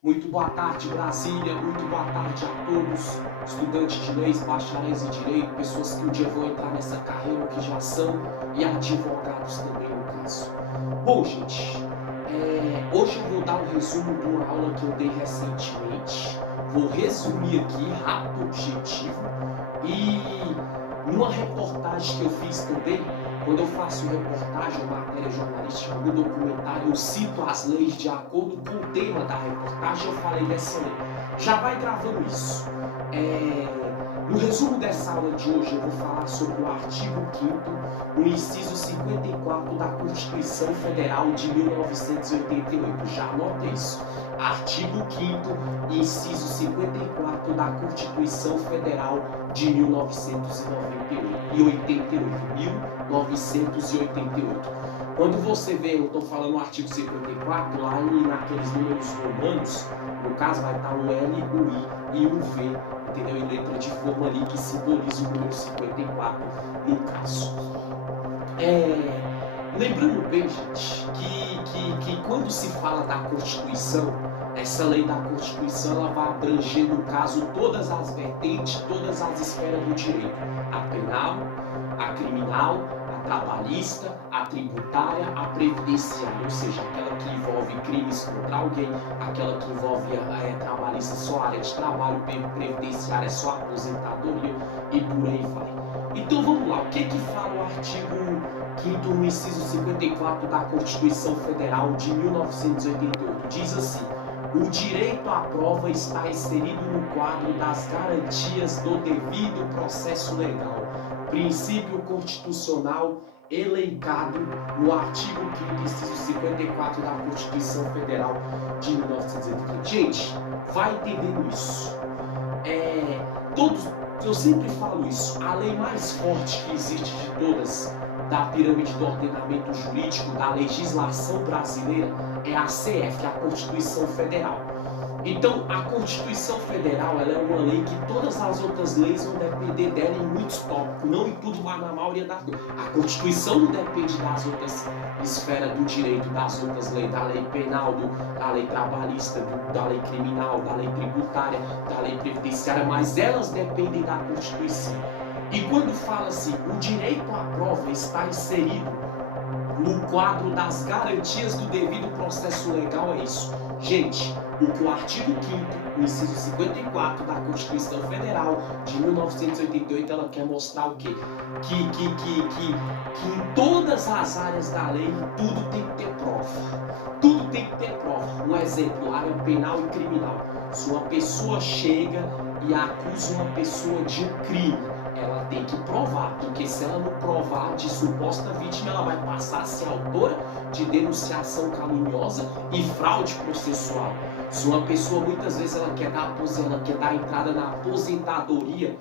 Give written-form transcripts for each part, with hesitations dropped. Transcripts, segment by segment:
Muito boa tarde, Brasília. Muito boa tarde a todos, estudantes de leis, bacharéis em direito, pessoas que um dia vão entrar nessa carreira ou que já são, e advogados também, no caso. Bom, gente, hoje eu vou dar um resumo de uma aula que eu dei recentemente. Vou resumir aqui, rápido, objetivo, e numa reportagem que eu fiz também. Quando eu faço reportagem ou matéria jornalística no documentário, eu cito as leis de acordo com o tema da reportagem, eu falei dessa lei. Já vai gravando isso. No resumo dessa aula de hoje, eu vou falar sobre o artigo 5º, o inciso 54 da Constituição Federal de 1988. Já anota isso. Artigo 5º, inciso 54 da Constituição Federal de 1988. Quando você vê, eu estou falando no artigo 54, lá naqueles números romanos, no caso vai estar um L, um I e um V, entendeu? Em letra de forma ali que simboliza o número 54 no caso. Lembrando bem, gente, que quando se fala da Constituição, essa lei da Constituição ela vai abranger, no caso, todas as vertentes, todas as esferas do direito. A penal, a criminal, a trabalhista, a tributária, a previdenciária, ou seja, aquela que envolve crimes contra alguém, aquela que envolve trabalhista só a área de trabalho, previdenciária só a aposentadoria e por aí vai. Então vamos lá, o que fala o artigo 5º, no inciso 54 da Constituição Federal de 1988? Diz assim: o direito à prova está inserido no quadro das garantias do devido processo legal, princípio constitucional elencado no artigo 5º, inciso 54 da Constituição Federal de 1988. Gente, vai entendendo isso. Eu sempre falo isso, a lei mais forte que existe de todas, da pirâmide do ordenamento jurídico, da legislação brasileira, é a CF, a Constituição Federal. Então, a Constituição Federal ela é uma lei que todas as outras leis vão depender dela em muitos tópicos, não em tudo, mas na maioria das coisas. A Constituição não depende das outras esferas do direito, das outras leis, da lei penal, da lei trabalhista, da lei criminal, da lei tributária, da lei previdenciária, mas elas dependem da Constituição. E quando fala assim, o direito à prova está inserido no quadro das garantias do devido processo legal, é isso. Gente, o que o artigo 5º, o inciso 54 da Constituição Federal de 1988, ela quer mostrar o quê? Que em todas as áreas da lei, tudo tem que ter prova. Tudo tem que ter prova. Um exemplo, área penal e criminal. Se uma pessoa chega e acusa uma pessoa de um crime, ela tem que provar, porque se ela não provar de suposta vítima, ela vai passar a ser autora de denunciação caluniosa e fraude processual. Se uma pessoa, muitas vezes, ela quer dar entrada na aposentadoria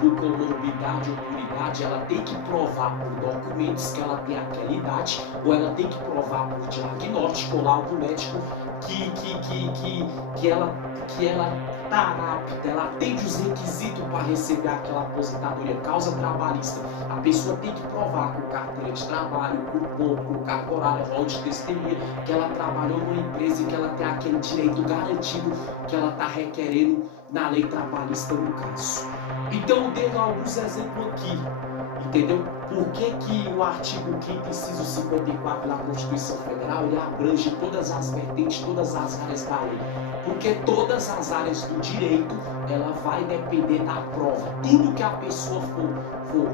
por comorbidade ou por idade, ela tem que provar por documentos que ela tem aquela idade, ou ela tem que provar por diagnóstico ou laudo médico que ela está apta, ela atende os requisitos para receber aquela aposentadoria. Causa trabalhista, a pessoa tem que provar com carteira de trabalho, com ponto, com carga horária, rol de testemunha, que ela trabalhou numa empresa e que ela tem aquele direito garantido que ela está requerendo na lei trabalhista, no caso. Então eu dei alguns exemplos aqui, entendeu? Por que o artigo 5º, inciso 54 da Constituição Federal, ele abrange todas as vertentes, todas as áreas da lei? Porque todas as áreas do direito, ela vai depender da prova. Tudo que a pessoa for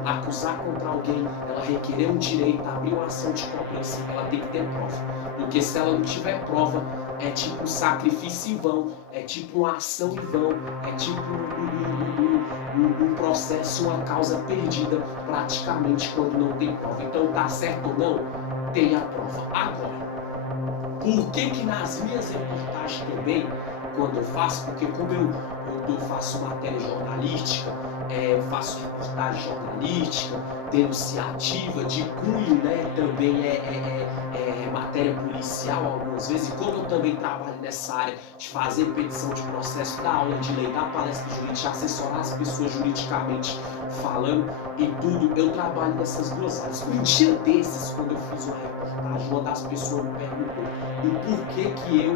acusar contra alguém, ela requerer um direito, abrir uma ação de cobrança, ela tem que ter prova. Porque se ela não tiver prova, é tipo um sacrifício em vão, é tipo uma ação em vão, é tipo um processo, uma causa perdida, praticamente, quando não tem prova. Então, tá certo ou não? Tem a prova. Agora, por que nas minhas reportagens também, quando eu faço, porque como eu faço matéria jornalística, faço reportagem jornalística, denunciativa, de cunho, né, também matéria policial algumas vezes, e como eu também trabalho nessa área de fazer petição de processo, dar aula de lei, dar palestra jurídica, assessorar as pessoas juridicamente falando e tudo, eu trabalho nessas duas áreas. Um dia desses, quando eu fiz uma reportagem, uma das pessoas me perguntou o porquê que eu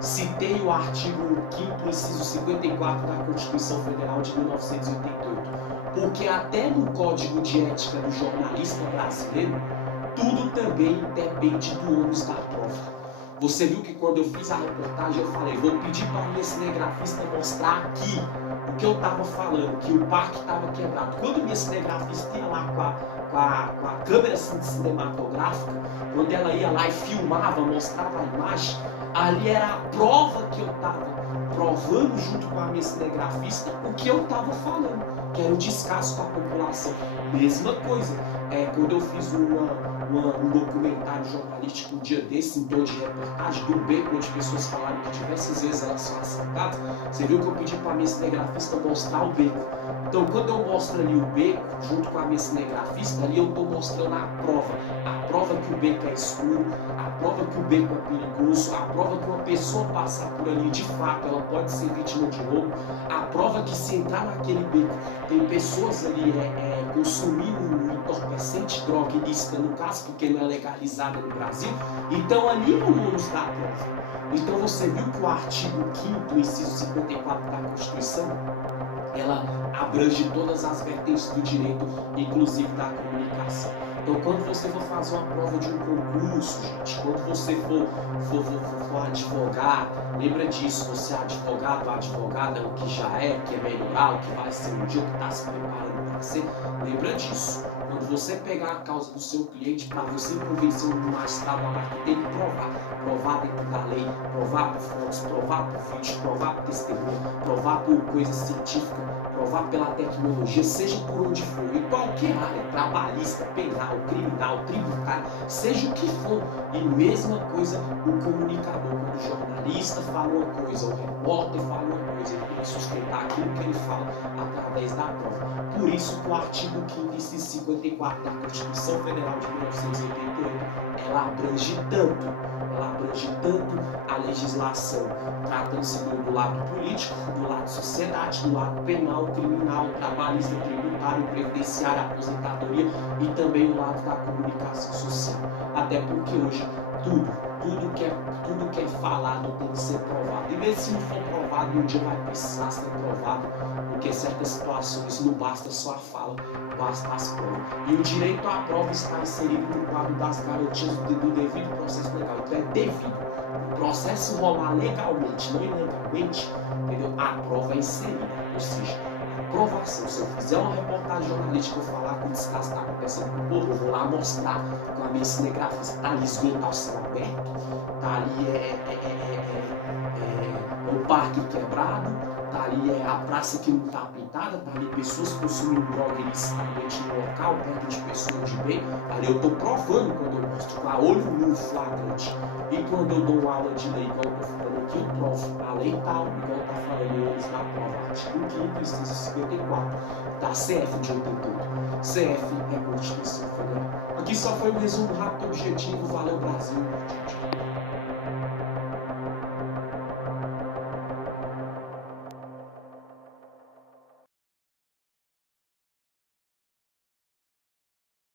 citei o artigo 5º, inciso 54 da Constituição Federal de 1988. Porque até no Código de Ética do Jornalista Brasileiro, tudo também depende do ônus da prova. Você viu que quando eu fiz a reportagem eu falei, vou pedir para o cinegrafista mostrar aqui o que eu estava falando, que o parque estava quebrado. Quando o minha cinegrafista ia lá com a câmera cinematográfica, quando ela ia lá e filmava, mostrava a imagem, ali era a prova que eu estava provando junto com a minha cinegrafista o que eu estava falando, que era o descaso da população. Mesma coisa, quando eu fiz um documentário jornalístico um dia desse, em tom de reportagem, do beco, onde pessoas falaram que diversas vezes elas são assaltadas, você viu que eu pedi para a minha cinegrafista mostrar o beco. Então, quando eu mostro ali o beco, junto com a minha cinegrafista, ali eu estou mostrando a prova que o beco é escuro, a prova que o beco é perigoso, a prova que uma pessoa passar por ali, de fato, ela pode ser vítima de roubo, a prova que se entrar naquele beco, tem pessoas ali consumindo um entorpecente, droga ilícita no caso, porque não é legalizada no Brasil, então ali é o ônus da prova. Então você viu que o artigo 5º, inciso 54 da Constituição, ela abrange todas as vertentes do direito, inclusive da comunicação. Então, quando você for fazer uma prova de um concurso, gente, quando você for advogar, lembra disso, você é advogado, advogada, o que já é, que é melhorar, o que vai ser um dia, que está se preparando para ser, lembra disso. Quando você pegar a causa do seu cliente, para você convencer um magistrado lá que tem que provar dentro da lei, provar por fotos, provar por vídeo, provar por testemunha, provar por coisa científica, provar pela tecnologia, seja por onde for, em qualquer área, trabalhista, penal, criminal, tributário, seja o que for. E mesma coisa o comunicador, quando o jornalista fala uma coisa, o repórter fala uma coisa, ele tem que sustentar aquilo que ele fala através da prova. Por isso que o artigo 5º, inciso 54 da Constituição Federal de 1988, ela abrange tanto a legislação, tratando-se do lado político, do lado sociedade, do lado penal, criminal, trabalhista, tributário, previdenciário, aposentadoria e também o lado da comunicação social. Até porque hoje tudo que é falado tem que ser provado. E mesmo se não for provado, um dia vai precisar ser provado, porque certas situações não basta só a fala, basta as provas. E o direito à prova está inserido no quadro das garantias do devido processo legal. Então é devido. O processo rolar legalmente, não ilegalmente, entendeu? A prova é inserida. Ou seja, a provação. Se eu fizer uma reportagem jornalística, eu falar que o descaso está acontecendo com o povo, eu vou lá mostrar com a minha cinegrafista, está ali esgoto ao céu aberto, está ali o parque quebrado, tá ali a praça que não está pintada, tá ali pessoas consumindo droga ilicitamente no local, perto de pessoas de bem. Ali eu estou provando quando eu mostro com a olho nu flagrante. E quando eu dou uma aula de lei, igual eu estou falando aqui, eu provo a lei tal, igual está falando eles na prova. Artigo 5º, inciso 54, da CF de 88. CF é Constituição Federal. Aqui só foi um resumo rápido e objetivo. Valeu, Brasil. Tchau, tchau.